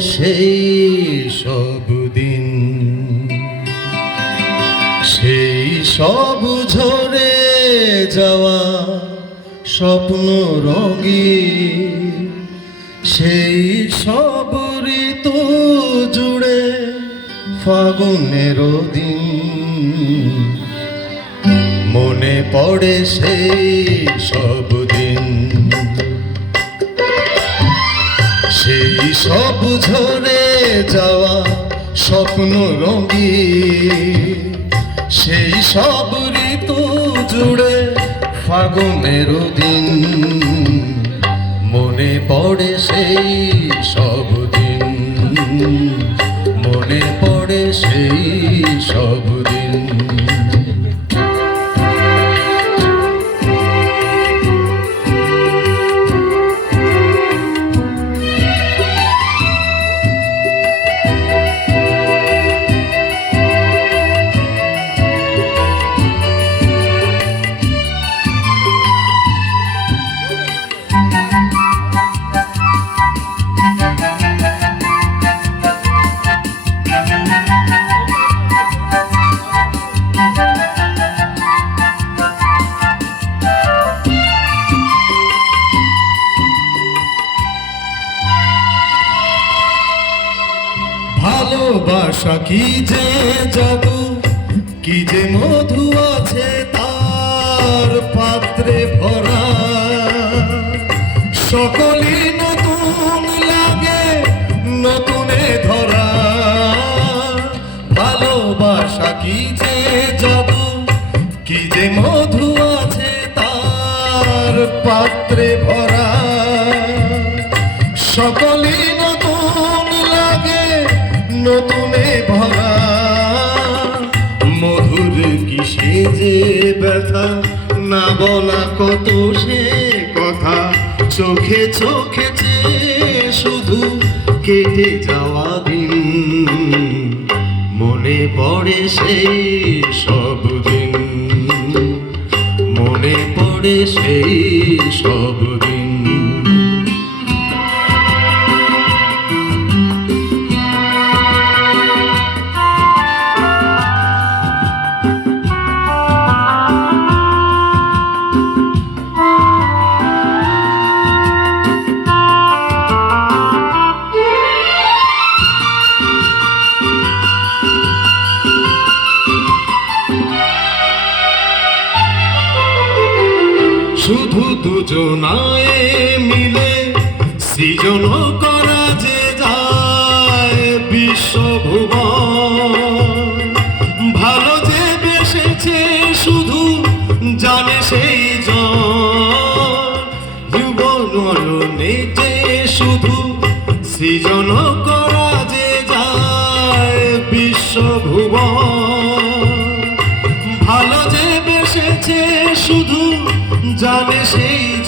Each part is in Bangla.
সেই সব দিন, সেই সব ঝরে যাওয়া স্বপ্ন রঙি সেই সব ঋতু জুড়ে ফাগুনের দিন। মনে পড়ে সেই সেই সব ঋতু জুড়ে ফাগুনের দিন। মনে পড়ে সেই সব দিন। মনে পড়ে সেই ভালোবাসা কি যে জাদু? কি যে মধু আছে তার পাত্রে ভরা? সকলই নতুন লাগে, নতুনে ধরা। ভালোবাসা কি যে জাদু? কি যে মধু আছে তার পাত্রে ভরা? সকলই নতুন নতুনে ভরা। মধুর কিসে যে ব্যথা, না বলা কত সে কথা। চোখে চোখে শুধু কেটে যাওয়া দিন। মনে পড়ে সেই সব দিন। মনে পড়ে সেই সব দিন। দুজনায় মিলে সৃজন করা যে যায় বিশ্বভুবন। ভালো যে বেসেছে শুধু জানে সেই জন। যে শুধু সৃজন করা যে যায় বিশ্বভুবন। ভালো যে বেসেছে শুধু জানে সেই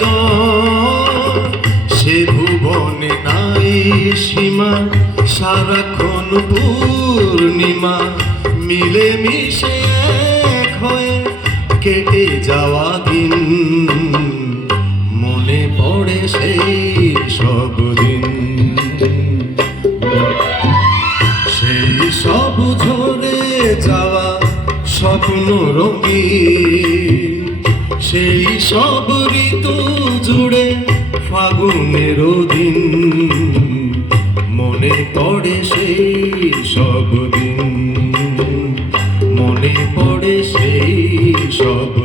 সে ভুবনে নাই সীমা, সারাক্ষণ পূর্ণিমা। মিলে মিশে এক হয়ে কেটে যাওয়া দিন। মনে পড়ে সেই সব দিন। সেই সব ঝরে যাওয়া স্বপ্ন রঙি সেই সব ঋতু জুড়ে ফাগুনের দিন। মনে পড়ে সেই সব দিন। মনে পড়ে সেই সব